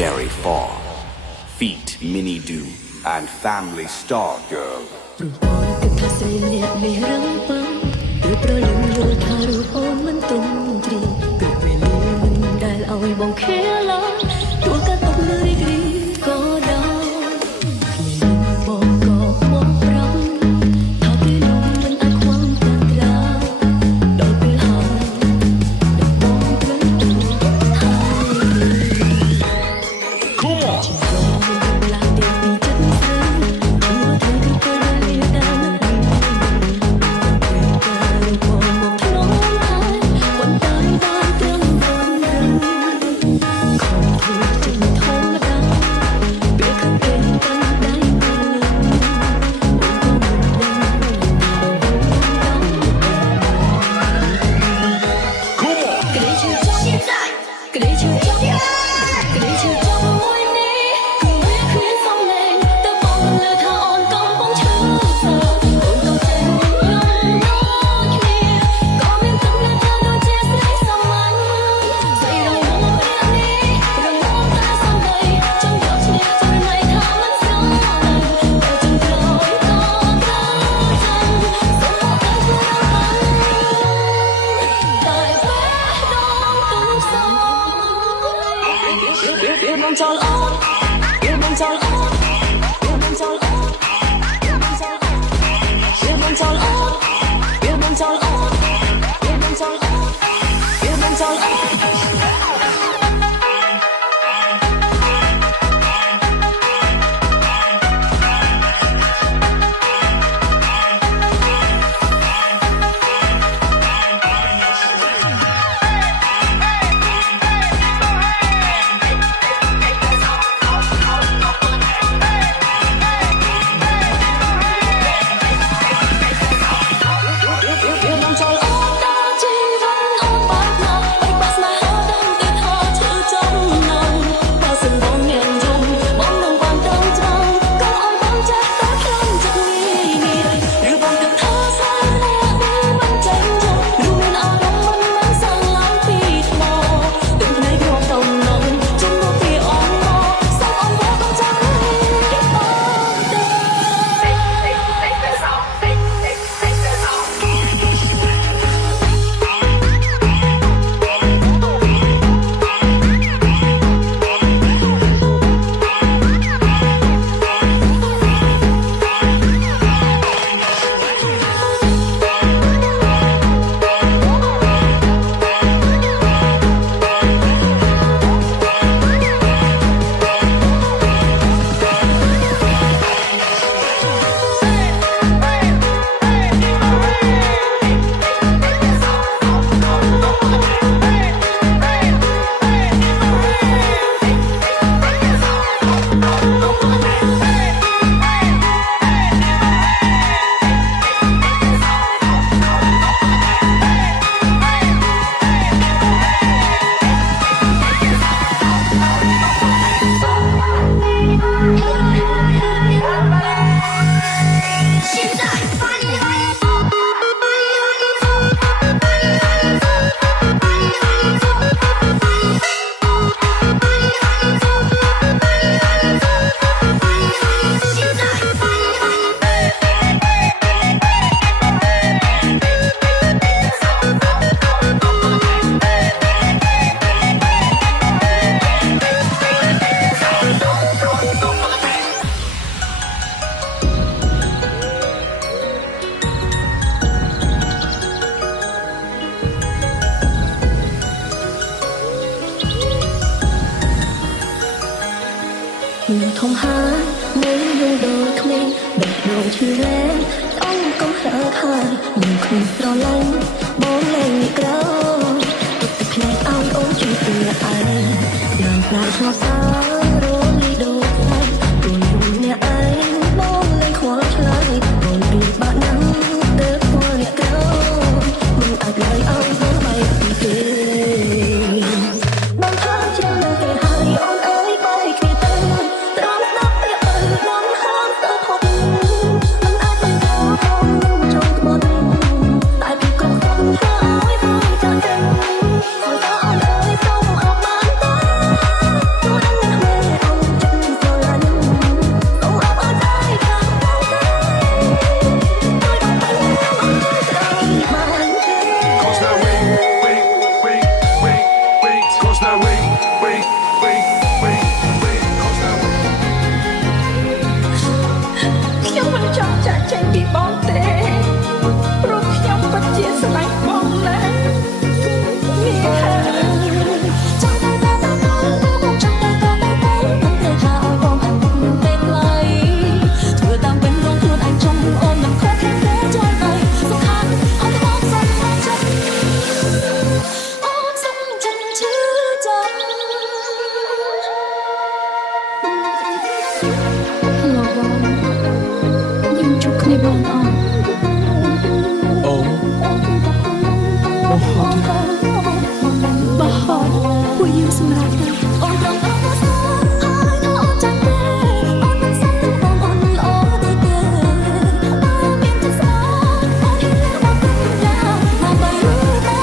Jerry Farr, feat Minnie Do and Family Star Girl. เ ហើយមានយើងដូចគ្មានបែបដូចឈឺលែងអងកុំហើហើយមានគ្មានស្រឡាញ់បងលែងក្រោយទឹកភ្នែកឲ្យអូនជួយពីឯងយ៉ាងណាឆ្លោះសារលីដូចខ្លាំងព្រោះអ្នកឯងបងលែងខ្វល់ឆ្លើយបងរៀនបាក់ណាស់ទៅខ្វល់អ្នកក្រោយមិនអាចលើយឲ្យបងបែកពីទេបងថាជានឹងគេហើយអូនអើយបែកគ្នាទៅត្រង់ស្ដាប់ពាក្យទៅបងហាមទៅផុតមិនអាចមិនដល់អូនចង់ក្បត់តែពីគ្រប់ខ្លួនថាឲ្យបងចាក់ចេញហើយថាអូនអើយសូមអបបានទេទូដឹងមិនមែនអូនចិត្តស្រឡាញ់សូមអបអរតែខាងបងទេដោយដល់ពេលអូនត្រូវបានជឿ Cause that wait, wait, wait, wait, wait. Cause that wait, wait, wait, wait, wait. Cause that wait. ខ្ញុំមិនចង់ចាក់ចេញពីបងទេព្រោះខ្ញុំពិតជាស្រឡាញ់បងណាស់នេះហើយចង់តែបងចង់តែបងមិនទេថាឲ្យបងអត់ទេផ្លៃធ្វើតាមពេលរងខ្លួនអញចង់អូនមិនខុសទេជួយទៅសំខាន់ឲ្យតែបងសុំចិត្តអូនសុំចិត្តជឿចាំ Hello បងយើងជួបគ្នាបងអត់ អូហត់ បោះពួកយើងសម្រាប់ទៅអូនត្រង់អត់ស្គាល់ហើយដល់អូនចាំទេអូនមិនសមនឹងបងអូនល្អទេទេបើមានចិត្តស្គាល់អូនហ៊ានមកព្រឹកយ៉ាដើម្បីรู้ទេ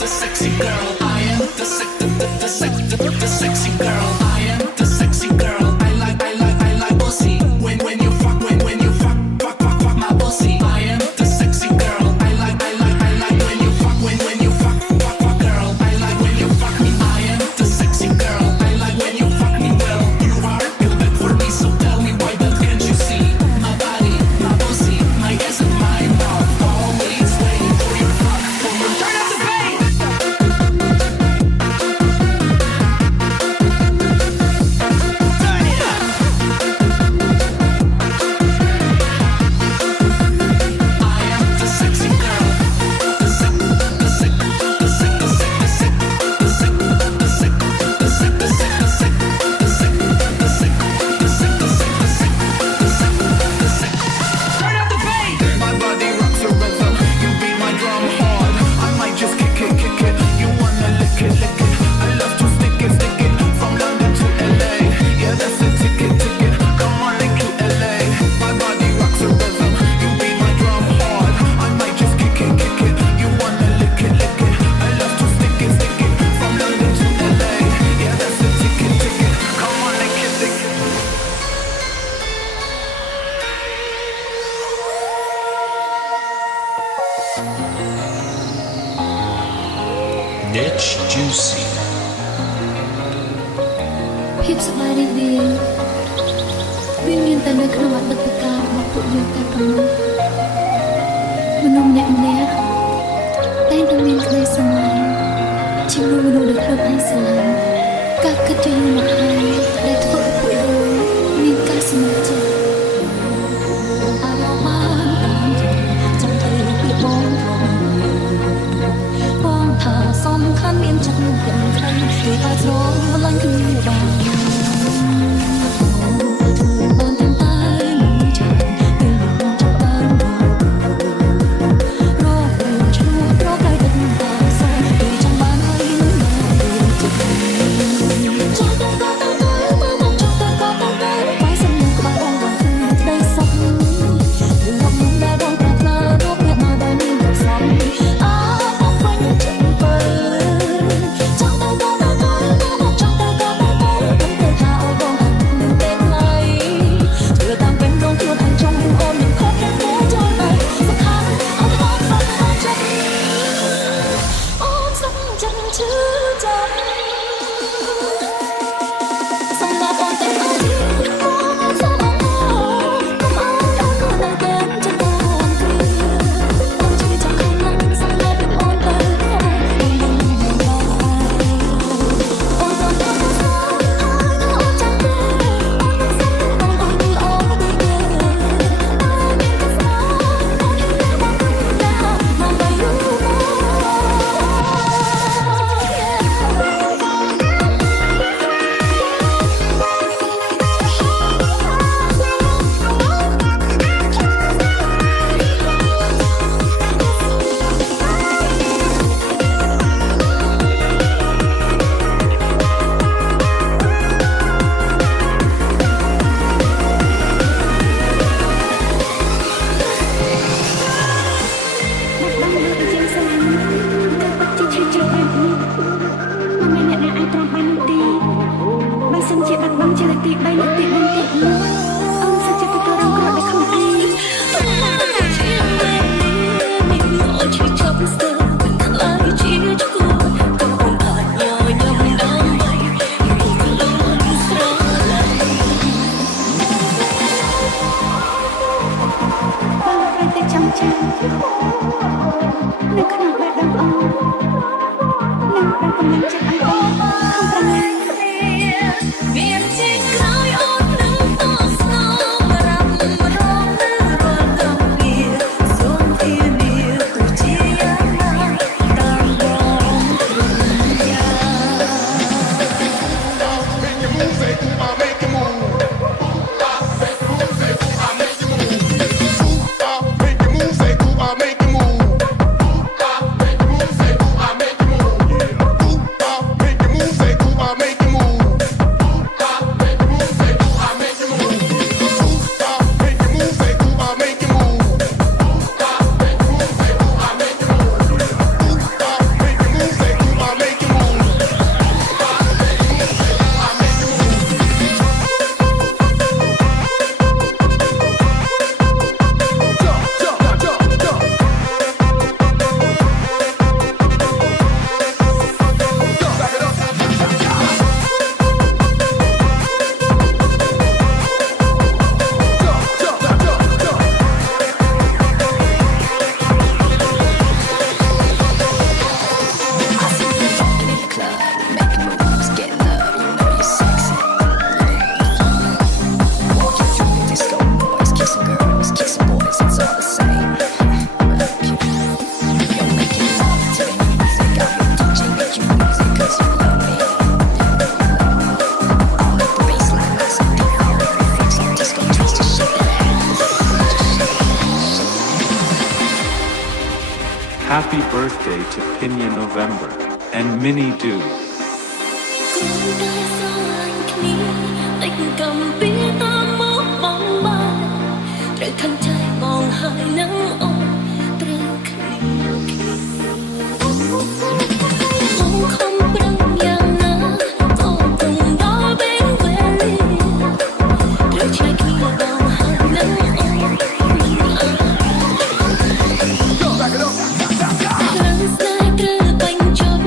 The sexy girl. I am the sexy girl. I am the sexy girl. I like pussy. When you fuck my pussy. I am the sexy girl. I like when you fuck girl. I like when you fuck me. I am the sexy girl. I like when you fuck me well. You are good for me, so tell me why but can't you see my body, my pussy, my ass and my mouth always waiting for your fuck. Turn up the bass. Turn it up. I am the sexy girl. The Turn up the bass. My body rocks your rhythm. You beat my drum hard. I might just kick it. You wanna lick it. I love to stick it. From London to LA. Yeah, that's a ticket. Come on, link to LA. My body rocks your rhythm. You beat my drum hard. I might just kick it. You wanna lick it. I love to stick it. From London to LA. Yeah, that's a ticket. Come on, link it. Niche Juicy ភាពសប្បាយរីករាយវាមានតែនៅក្នុងអតីតកាលរបស់ពួកយើងតែប៉ុណ្ណោះមនុស្សម្នាក់តែងតែមានក្តីស្រមៃជាមួយមនុស្សដែលខ្លួនឯងស្រឡាញ់ការគិតជាយូរមកហើយដែលធ្វើឲ្យពួកយើងមានការសម្រេចចិត្តអារម្មណ៍ចាំទៅពីបងថាសំខាន់មានចិត្តនឹងទាំងខ្លាំងគេថាស្រឡាញ់គ្នាបានបងទាំងតែមិនចាំពេលមកចាប់បានរកឈ្មោះរកឲ្យដឹកតាសោគេចាំបានហើយនឹងបានចិត្តចាំតែ នៅក្នុងបែបដំអងនឹងបានកំណត់ចិត្តឲ្យបងខំប្រឹងមានជាក្រោយអូននឹងតស្នងរ៉ាំរងទៅរាល់កំពីសូមទីនេះគឺជាយ៉ាងណាតាមបងយ៉ា Make your move, say, ooh, I make you move. Make your move, say, ooh, I make you move. Make your move, say, ooh, I make you move. Make your move, say, ooh, I make you move. Make your move, say, ooh, I make you move. Make your move, say, ooh, I make you move. Make your move, say, ooh, I make you move. Make your move, say, ooh, I make you move. Happy birthday to Pinya November and Minnie Do. គូតែស្រឡាញ់គ្នាតែកំពីតាមមកបងបានត្រូវខំใจបងហើយនឹងអូនត្រូវគ្នាបងខំប្រឹងយ៉ាងណាក៏គង់ដល់ពេលវេលាត្រូវឆ្លៃគ្នាបងហើយនឹងអូនត្រូវស្នេហ៍ត្រូវបញ្ចប់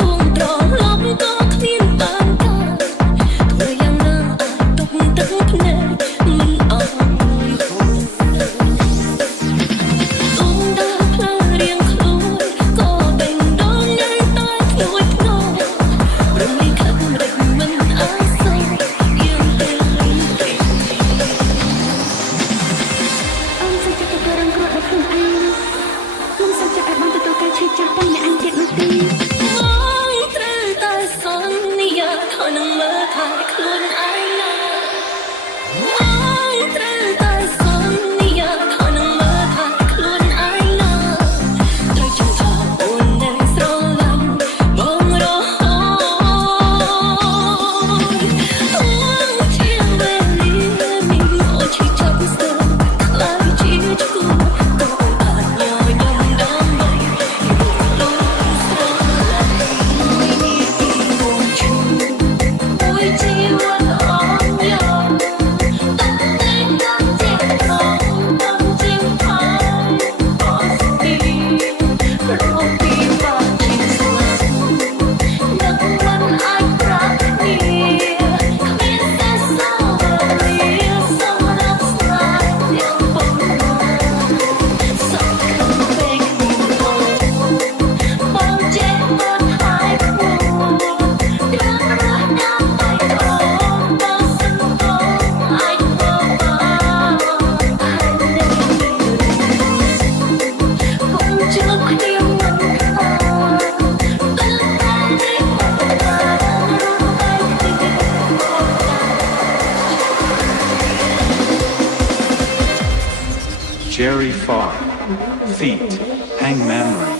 ទួងត្រឡប់ក៏គ្មានបានកើតធ្វើយ៉ាងណាអាចទុកទឹកភ្នែកមិនអស់អូនដើរផ្លូវរៀងខ្លួនក៏បេះដូងនៅតែធ្នួយធ្ងររំលីខិតរឹកមិនអាចសោះយើងទៅទេអូនសុខចិត្តទៅរងគ្រោះដល់ខ្លួនឯងមិនសុខចិត្តឲ្យបានទទួលការឈឺចាប់ពីអ្នកអញទៀតនោះទេបងត្រូវតែសន្យាថានឹងមើលថែខ្លួនឯងណាបងត្រូវតែសន្យាថានឹងមើលថែខ្លួនឯងណាត្រូវជឿថាអូននឹងស្រឡាញ់បងរហូតអូនជាវេលាមានអូនឈឺចាប់ស្ទើរខ្លាចជាឈួរក៏អូនអាចញញឹមដើម្បីលោកស្រឡាញ់មួយនេះពីបងឈឺមួយជីវិតអស់យ៉ាងតែតាមជាតាមជាផងអស់ទីរកពីបានជាស្លាប់នឹងមិនអាចប្រាប់គ្នាគ្មានតែសោកលាសម្រាប់ស្នេហ៍យ៉ាងបងសំខាន់ពេកបងចេះមិនហើយខ្លួនយ៉ាងណាដើម្បីបងសិនបងអាចមកហើយនេះបងជួបគ្នាមិនខានតែនេះ Jerry Farr. Feat. Hangman Ring.